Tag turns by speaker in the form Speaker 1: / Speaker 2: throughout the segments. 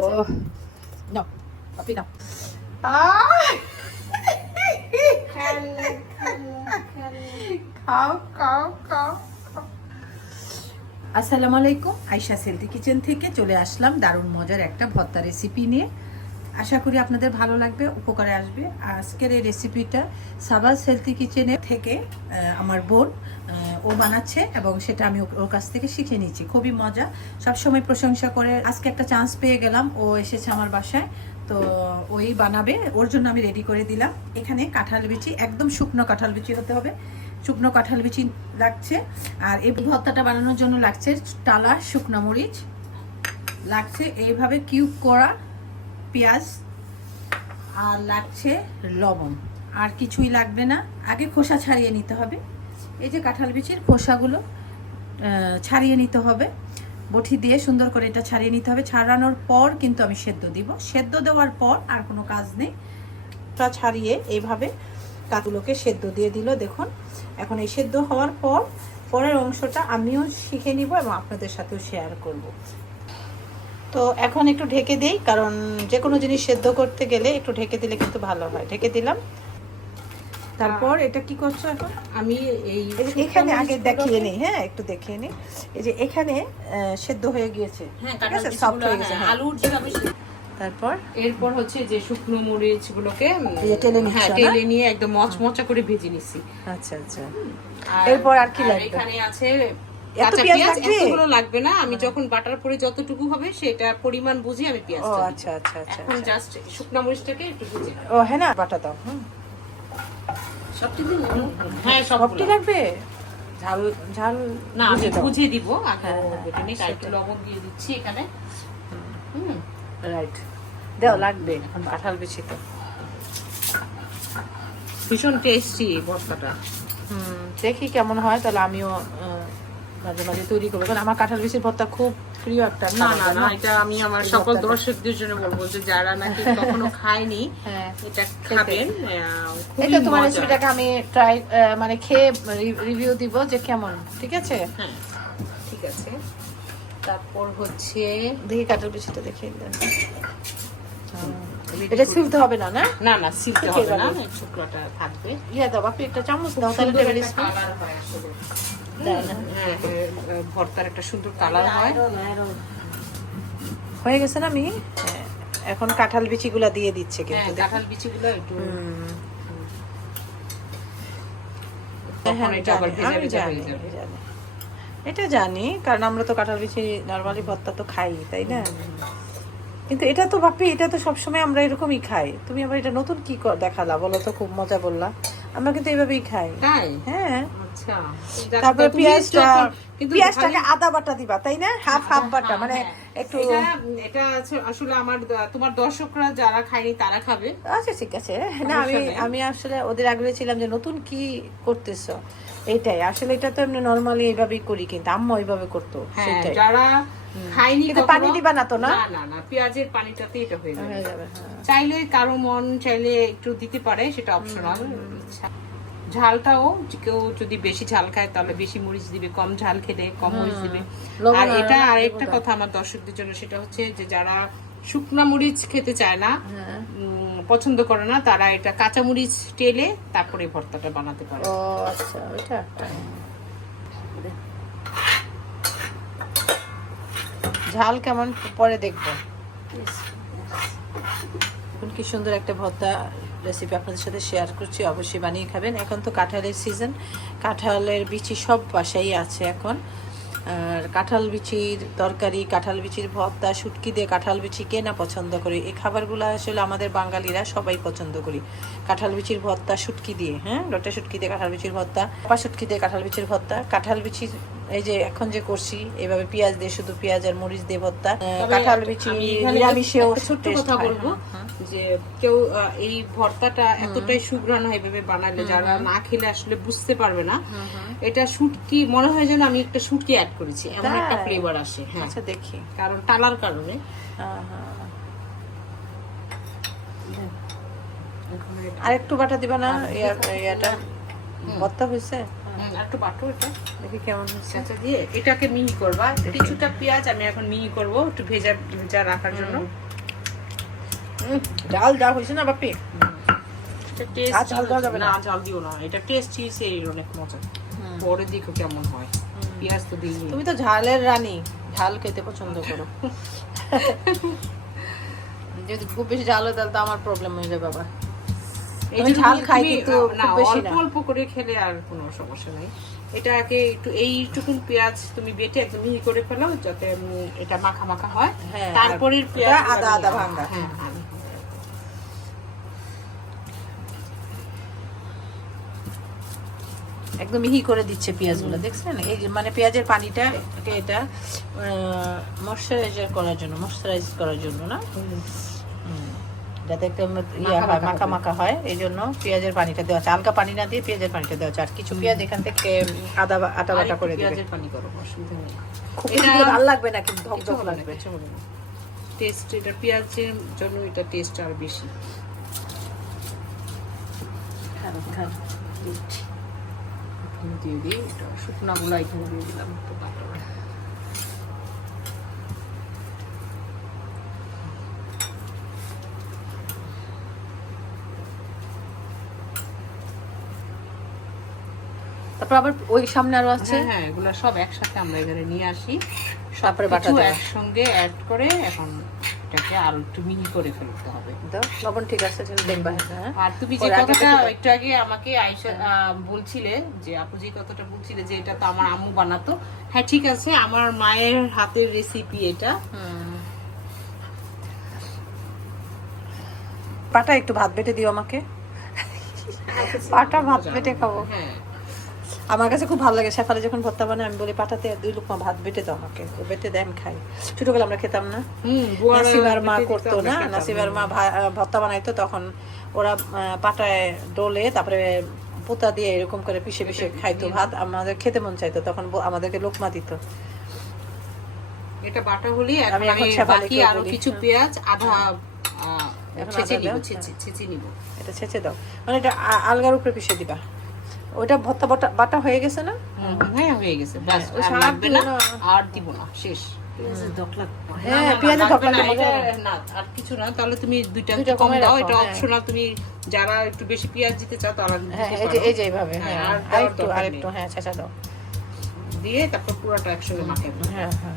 Speaker 1: ও নাও পাপি Ah! খাও খাও খাও আসসালামু আলাইকুম আয়শা সেলদি কিচেন থেকে চলে আসলাম দারুণ মজার একটা ভর্তা রেসিপি নিয়ে। আশা করি আপনাদের ভালো লাগবে, উপকারে আসবে। আজকের এই রেসিপিটা সাবাস হেলথি কিচেনে থেকে আমার বোন ও বানাচ্ছে এবং সেটা আমি ওর কাছ থেকে শিখে নিচ্ছি খুবই মজা। সবসময় প্রশংসা করে আজকে একটা চান্স পেয়ে গেলাম। ও এসেছে আমার বাসায়, তো ওই বানাবে। ওর জন্য আমি রেডি করে দিলাম। এখানে কাঁঠাল বিচি, একদম শুকনো কাঁঠাল বিচি হতে হবে। শুকনো কাঁঠাল বিচি লাগছে। আর এই ভর্তাটা বানানোর জন্য লাগছে টালা শুকনো মরিচ। লাগছে এইভাবে কিউব করা পেঁয়াজ আর লাগছে লবণ। আর কিছুই লাগবে না। আগে খোসা ছাড়িয়ে নিতে হবে। এই যে কাঁঠাল বিচির খোসাগুলো ছাড়িয়ে নিতে হবে। বটি দিয়ে সুন্দর করে এটা ছাড়িয়ে নিতে হবে। ছাড়ানোর পর কিন্তু আমি সেদ্ধ দিব। সেদ্ধ দেওয়ার পর আর কোনো কাজ নেই। তা ছাড়িয়ে এইভাবে কাগুলোকে সেদ্ধ দিয়ে দিল। দেখুন, এখন এই সেদ্ধ হওয়ার পর, পরের অংশটা আমিও শিখে নিব এবং আপনাদের সাথেও শেয়ার করব। তো এখন একটু ঢেকে দেই কারণ যে কোনো জিনিস সেদ্ধ করতে গেলে একটু ঢেকে দিলে কিন্তু ভালো হয়। ঢেকে দিলাম। তারপর এটা কি করছ এখন?
Speaker 2: আমি এই
Speaker 1: এখানে আগে দেখিয়ে নিই হ্যাঁ একটু দেখিয়ে নিই এই যে এখানে সেদ্ধ হয়ে গিয়েছে।
Speaker 2: হ্যাঁ
Speaker 1: ঠিক আছে? সফট হয়ে গেছে
Speaker 2: হ্যাঁ। আলুর
Speaker 1: তারপর?
Speaker 2: এরপর হচ্ছে যে শুকনো মরিচ গুলোকে
Speaker 1: টেলে
Speaker 2: নিয়ে একদম মচমচা করে ভেজে নিছি
Speaker 1: আচ্ছা আচ্ছা। এরপর আর কি লাগবে?
Speaker 2: এখানে আছে কাঁচা
Speaker 1: পেঁয়াজ
Speaker 2: পেঁয়াজ এতগুলো লাগবে না? আমি যখন বাটার পরে যতটুকু হবে সেটা পরিমাণ বুঝে আমি পেঁয়াজ
Speaker 1: ও আচ্ছা আচ্ছা আচ্ছা
Speaker 2: এখন জাস্ট শুকনো মরিচটাকে একটু ভেজে
Speaker 1: ও হ্যাঁ না বাটা দাও হুম।
Speaker 2: সবটি দিন হ্যাঁ
Speaker 1: সবটি লাগবে? ঝাল ঝাল
Speaker 2: না আমি
Speaker 1: বুঝে
Speaker 2: দিব আগে
Speaker 1: হ্যাঁ, হ্যাঁ,
Speaker 2: বেটে নিই একটু লবণ দিয়ে দিচ্ছি এখানে। হুম।
Speaker 1: রাইট দাও লাগবে এখন কাঁঠাল বেশি তো।
Speaker 2: ভীষণ টেস্টি ভর্তাটা
Speaker 1: হুম দেখি কেমন হয় তাহলে আমিও মাঝে মাঝে তৈরি করব। কারণ আমার কাঁঠাল বেশির ভর্তা খুব প্রিয় একটা
Speaker 2: না না না এটা আমি আমার সকল দর্শকদের জন্য বলব যে যারা নাকি কখনো খায়নি
Speaker 1: হ্যাঁ
Speaker 2: এটা খাবেন
Speaker 1: এটা তোমার রেসিপিটাকে আমি ট্রাই মানে খেয়ে রিভিউ দিব যে কেমন ঠিক আছে?
Speaker 2: হ্যাঁ ঠিক আছে। তারপর হচ্ছে
Speaker 1: দেখি কাঁঠাল বেশিটা দেখিয়ে দেন এটা ছিলতে হবে না না?
Speaker 2: না না সিলতে হবে না। শুকনোটা থাকবে।
Speaker 1: ইয়া দাও বাপি একটা চামচ দাও তাহলে টেবিল স্পুন
Speaker 2: হয় হ্যাঁ হ্যাঁ, ভর্তার একটা সুন্দর কালার হয়।
Speaker 1: হয়ে গেছে না হ্যাঁ, এখন কাঁঠাল বিচিগুলা দিয়ে দিচ্ছে
Speaker 2: হ্যাঁ
Speaker 1: কিন্তু
Speaker 2: কাঁঠাল বিচিগুলো একটু
Speaker 1: হ্যাঁ,
Speaker 2: হয়ে।
Speaker 1: এটা জানি কারণ আমরা তো কাঁঠাল বিচি নর্মালি ভর্তা তো খাই তাই না? কিন্তু এটা তো বাপি এটা তো সবসময় আমরা এরকমই খাই। তুমি আবার এটা নতুন কি দেখালা বলো তো খুব মজা বললা। আমরা কিন্তু এইভাবেই খাই। হ্যাঁ।
Speaker 2: আচ্ছা
Speaker 1: তারপরে পেঁয়াজটা পেঁয়াজটাকে আদা বাটা দিবা তাই না? হাফ হাফ বাটা
Speaker 2: হ্যাঁ,
Speaker 1: মানে
Speaker 2: হ্যাঁ।
Speaker 1: একটু
Speaker 2: এটা আসলে আমার তোমার দর্শকরা যারা খায়নি তারা খাবে।
Speaker 1: আচ্ছা ঠিক আছে। না আমি আমি আসলে ওদের আগ্রহে ছিলাম যে নতুন কি করতেছো। এইটাই আসলে এটা তো এমনি নর্মালি এইভাবেই করি কিন্তু আম্মা ওইভাবে করতো
Speaker 2: হ্যাঁ
Speaker 1: সেটাই
Speaker 2: যারা
Speaker 1: কিন্তু পানি দিবা না তো না?
Speaker 2: না না পেঁয়াজের পানিটাতে এটা হয়ে যাবে। চাইলে কারও মন চাইলে একটু দিতে পারে সেটা অপশনাল ঝালটাও কেউ যদি বেশি ঝাল খায় তাহলে বেশি মরিচ দিবে কম ঝাল খেলে কম মরিচ দিবে। আর
Speaker 1: আর
Speaker 2: এটা
Speaker 1: না
Speaker 2: আরেকটা কথা আমার দর্শকদের জন্য সেটা হচ্ছে যে যারা শুকনা মরিচ খেতে চায় না
Speaker 1: হ্যাঁ।
Speaker 2: পছন্দ করে না তারা এটা কাঁচা মরিচ টেলে তারপরে ভর্তাটা বানাতে পারে।
Speaker 1: ও আচ্ছা ওইটা একটা। ঝাল কেমন? পরে দেখব। কি সুন্দর একটা ভর্তা রেসিপি আপনাদের সাথে শেয়ার করছি, অবশ্যই বানিয়ে খাবেন। এখন তো কাঁঠালের সিজন কাঁঠালের বিচি সব বাসাই আছে এখন। আর কাঁঠাল বিচির তরকারি, কাঁঠাল বিচির ভর্তা, শুটকি দিয়ে কাঁঠাল বিচি কে না পছন্দ করে? এই খাবারগুলো আসলে আমাদের বাঙালিরা সবাই পছন্দ করি। কাঁঠাল বিচির ভর্তা, শুটকি দিয়ে হ্যাঁ? লোটা শুটকি দিয়ে কাঁঠাল বিচির ভর্তা পা শুটকি দিয়ে কাঁঠাল বিচির ভর্তা, কাঁঠাল বিচির এই যে এখন যে করছি এভাবে পেঁয়াজ দিয়ে শুধু পেঁয়াজ আর মরিচ দিয়ে ভর্তা কাঁঠাল বিচি নিরামিষেও
Speaker 2: ছোট্ট কথা বলব যে কেউ এই ভর্তাটা এতটাই সুগ্রান হয় এভাবে বানালে যারা না খেলে আসলে বুঝতে পারবে না। এটা শুটকি মনে হয় যেন আমি একটা শুটকি অ্যাড করেছি এমন একটা ফ্লেভার আসে হ্যাঁ।
Speaker 1: আচ্ছা দেখি।
Speaker 2: কারণ টালার কারণে।
Speaker 1: আর একটু বাটা দিবা না ইয়াটা? ভর্তা হয়েছে?
Speaker 2: একটু বাটো এটা।
Speaker 1: দেখি কেমন হচ্ছে।
Speaker 2: চেঁচা দিয়ে এটাকে মিহি করবা। কিছুটা পেঁয়াজ আমি এখন মিহি করব একটু ভেজা ভেজা রাখার জন্য।
Speaker 1: ডাল ডাল হয়েছে না বাপি? ঝাল না?
Speaker 2: না? ঝাল দিও না। এটা টেস্ট অনেক মজা পরে দেখো কেমন হয়? পেঁয়াজ তো দিই
Speaker 1: তুমি তো ঝালের রানী। ঝাল খেতে পছন্দ করো। যদি খুব বেশি ঝাল হয় তাহলে তো আমার প্রবলেম হয়ে যাবে বাবা আমি ঝাল খাই কিন্তু
Speaker 2: না অল্প করে খেলে আর কোনো সমস্যা নাই। এটাকে একটু এইটুকুন পেঁয়াজ তুমি বেটে একদম মিহি করে ফেলো যাতে এটা মাখা মাখা হয়।
Speaker 1: হ্যাঁ,
Speaker 2: তারপরে পেঁয়াজ
Speaker 1: আদা আদা ভাঙা।
Speaker 2: হ্যাঁ
Speaker 1: একদম মিহি করে দিচ্ছে পেঁয়াজগুলো দেখছেন? এই যে মানে পেঁয়াজের পানিটা এটা ময়শ্চারাইজার করার জন্য ময়শ্চারাইজ করার জন্য না। যাতে একদম ইয়া হয়
Speaker 2: মাখা
Speaker 1: মাখা হয়। এই জন্য পেঁয়াজের পানিটা দেওয়া আছে। হালকা পানি না দিয়ে পেঁয়াজের পানিটা দেওয়া আছে। আর কিছু পেঁয়াজ এখান থেকে আদা আটা বাটা করে
Speaker 2: পেঁয়াজের পানি করো অসুবিধা নেই।
Speaker 1: খুব ভালো লাগবে না কিন্তু ধক ধক লাগবে।
Speaker 2: টেস্ট এটা পেঁয়াজের জন্য এটা টেস্ট আর বেশি। দিয়ে দিই এটা এখানে দিয়ে দিলাম একটু বাটা
Speaker 1: তারপর আবার ওই সামনে আরও আছে।
Speaker 2: হ্যাঁ হ্যাঁ এগুলো সব একসাথে আমরা এখানে নিয়ে আসি।
Speaker 1: তারপরে বাটা দেওয়া।
Speaker 2: একসঙ্গে অ্যাড করে এখন এটাকে আরও একটু মিহি করে ফেলতে হবে।
Speaker 1: লবণ ঠিক আছে দেখবা। হ্যাঁ
Speaker 2: আর তুমি যে কথাটা একটু আগে আমাকে আয়সা আহ, বলছিলে যে আপু যে কথাটা বলছিলে যে এটা তো আমার আম্মু বানাতো। হ্যাঁ ঠিক আছে আমার মায়ের হাতের রেসিপি এটা।
Speaker 1: পাটা একটু ভাত বেটে দিও আমাকে। পাটা ভাত বেটে খাব।
Speaker 2: হ্যাঁ।
Speaker 1: আমার কাছে খুব ভালো লাগে শেফালে যখন ভর্তা বানায় আমি বলি পাটাতে দুই লুকমা ভাত বেটে দাও আমাকে। ও বেটে দেয় আমি খাই। ছোটবেলা আমরা খেতাম না। নাসিমার মা করতো না। নাসিমার মা ভর্তা বানাইতো তখন ওরা পাটায় ডোলে তারপরে পোতা দিয়ে এরকম করে পিষে পিষে খাইতো ভাত। আমাদের খেতে মন চাইতো তখন আমাদেরকে লোকমা দিত।
Speaker 2: এটা বাটা হলি
Speaker 1: আমি
Speaker 2: বাকি
Speaker 1: আরও
Speaker 2: কিছু পেঁয়াজ আধা
Speaker 1: এখন
Speaker 2: ছেঁচে নিব? ছেঁচে ছেঁচে নিব।
Speaker 1: এটা ছেঁচে দাও। মানে এটা আলগার উপরে পিষে দিবা। ওইটা ভর্তা বাটা বাটা হয়ে গেছে না?
Speaker 2: হ্যাঁ হয়ে গেছে। ব্যাস
Speaker 1: ওই
Speaker 2: আর
Speaker 1: সার
Speaker 2: লাগবে না আর দিব না শেষ।
Speaker 1: হ্যাঁ
Speaker 2: না, না,
Speaker 1: পেঁয়াজের
Speaker 2: লাগবে
Speaker 1: ঢকলা
Speaker 2: না,
Speaker 1: মজা
Speaker 2: এটা-
Speaker 1: হবে।
Speaker 2: না, আর কিছু না তাহলে তুমি দুইটা
Speaker 1: দুইটা
Speaker 2: কম দাও এটা
Speaker 1: হ্যাঁ।
Speaker 2: অপশনাল তুমি যারা একটু বেশি পেঁয়াজ দিতে চাও তারা
Speaker 1: হ্যাঁ এই যে এইভাবে
Speaker 2: হ্যাঁ,
Speaker 1: হ্যাঁ
Speaker 2: আর
Speaker 1: আর একটু আর একটু হ্যাঁ ছেঁচা দাও।
Speaker 2: দিয়ে তারপর পুরোটা একসঙ্গে
Speaker 1: হ্যাঁ হ্যাঁ।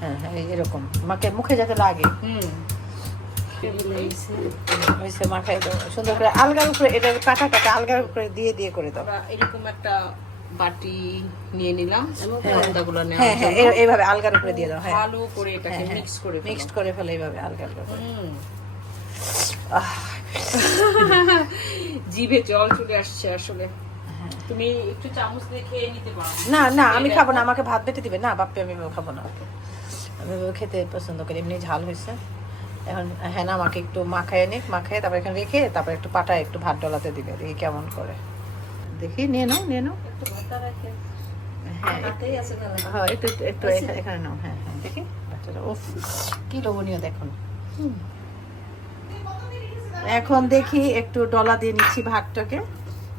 Speaker 1: হ্যাঁ হ্যাঁ এরকম। মাকে মুখে যাতে লাগে।
Speaker 2: হুম।
Speaker 1: হয়েছে মাখাই দাও সুন্দর করে আলগার উপরে এটা কাটা কাটা আলগার উপরে দিয়ে দিয়ে করে দাও।
Speaker 2: এরকম একটা বাটি নিয়ে নিলাম ভর্তাগুলো
Speaker 1: হ্যাঁ হ্যাঁ এইভাবে আলগার উপরে দিয়ে দাও হ্যাঁ।
Speaker 2: ভালো করে এটাকে
Speaker 1: হ্যাঁ, হ্যাঁ।
Speaker 2: মিক্স করে
Speaker 1: মিক্সড করে ফেলে এইভাবে আলগা আলগা করে
Speaker 2: জিভে জল চলে আসছে আসলে।
Speaker 1: হ্যাঁ।
Speaker 2: তুমি একটু চামচ দিয়ে খেয়ে নিতে পারো।
Speaker 1: না না আমি খাব না আমাকে ভাত বেটে দিবে। না বাপ্পি আমি খাব না। আমি খেতে পছন্দ করি এমনি ঝাল হয়েছে। এখন হ্যাঁ আমাকে একটু মাখায় নিক মাখায় তারপর এখানে রেখে তারপর একটু পাটায় একটু ভাত ডলাতে দিবে দেখি কেমন করে। দেখি নিয়ে নাও নিয়ে নাও। হ্যাঁ একটু- হ্যাঁ একটু একটু- এখানে নাও হ্যাঁ হ্যাঁ দেখি। উফ কি লোভনীয় দেখুন। এখন দেখি একটু ডলা দিয়ে নিচ্ছি ভাতটাকে।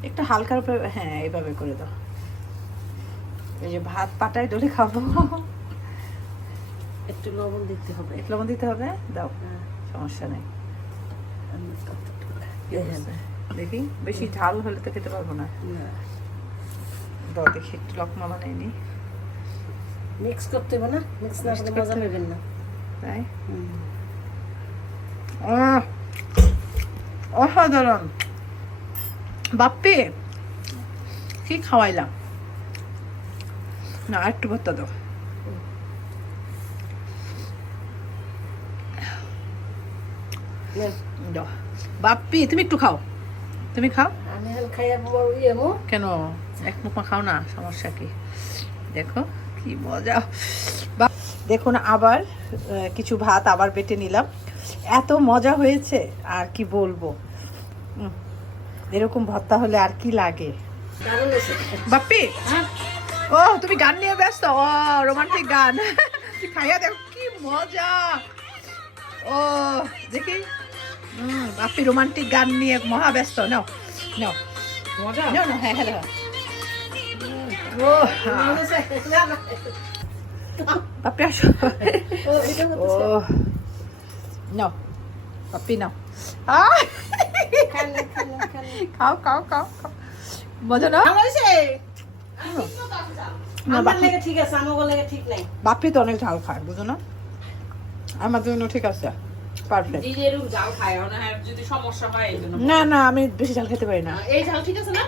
Speaker 1: একটু হালকার উপরে হ্যাঁ এইভাবে করে দাও। এই যে ভাত পাটায় ডলে খাব।
Speaker 3: একটু লবণ দিতে হবে।
Speaker 1: একটু লবণ দিতে হবে? দাও। সমস্যা নেই। দেখি। বেশি ঝাল হলে তো খেতে পারব না। দাও দেখি একটু লকমা বানাই নি।
Speaker 3: মিক্স করতে হবে না? মিক্স না করলে মজা। পাবেন না।
Speaker 1: তাই? অসাধারণ। বাপ্পি কি খাওয়াইলাম? না একটু ভর্তা দাও
Speaker 3: নেন।
Speaker 1: দাও বাপ্পি তুমি একটু খাও। তুমি খাও?
Speaker 3: ইয়ে
Speaker 1: কেন? এক মুখ খাও না সমস্যা কি? দেখো কি মজা। দেখুন আবার কিছু ভাত আবার বেটে নিলাম। এত মজা হয়েছে আর কি বলব? এরকম ভর্তা হলে আর কি লাগে? বাপ্পি! ও তুমি গান নিয়ে ব্যস্ত? ও রোমান্টিক গান। খাইয়া দেখো কি মজা! ও দেখি। হুম বাপ্পি রোমান্টিক গান নিয়ে মহা ব্যস্ত নাও নাও। No, no, হ্যাঁ ও। পাপি আসো। নাও পাপি নাও। খাও খাও খাও খাও। মজা না বাপি তো অনেক ঝাল খায় বুঝো না? আমার জন্য ঠিক আছে। পারফেক্ট
Speaker 2: এরকম জাল খায় না হ্যাঁ যদি সমস্যা হয় এই
Speaker 1: না না আমি বেশি ঝাল খেতে পারি না।
Speaker 2: এই ঝাল ঠিক আছে না?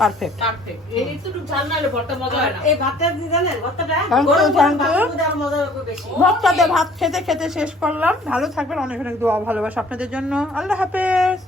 Speaker 1: পারফেক্ট
Speaker 2: পারফেক্ট এই একটু ঝাল না হলে ভর্তা মজা হয় না।
Speaker 3: এই ভাতটা দিয়ে জানেন ভাতটা গরম গরম
Speaker 1: thank you.
Speaker 3: ভাতের মধ্যে আরও মজা হবে বেশি।
Speaker 1: ভক্তদের ভাত খেতে খেতে শেষ করলাম। ভালো থাকবেন অনেক অনেক দোয়া ভালোবাসা আপনাদের জন্য। আল্লাহ হাফেজ।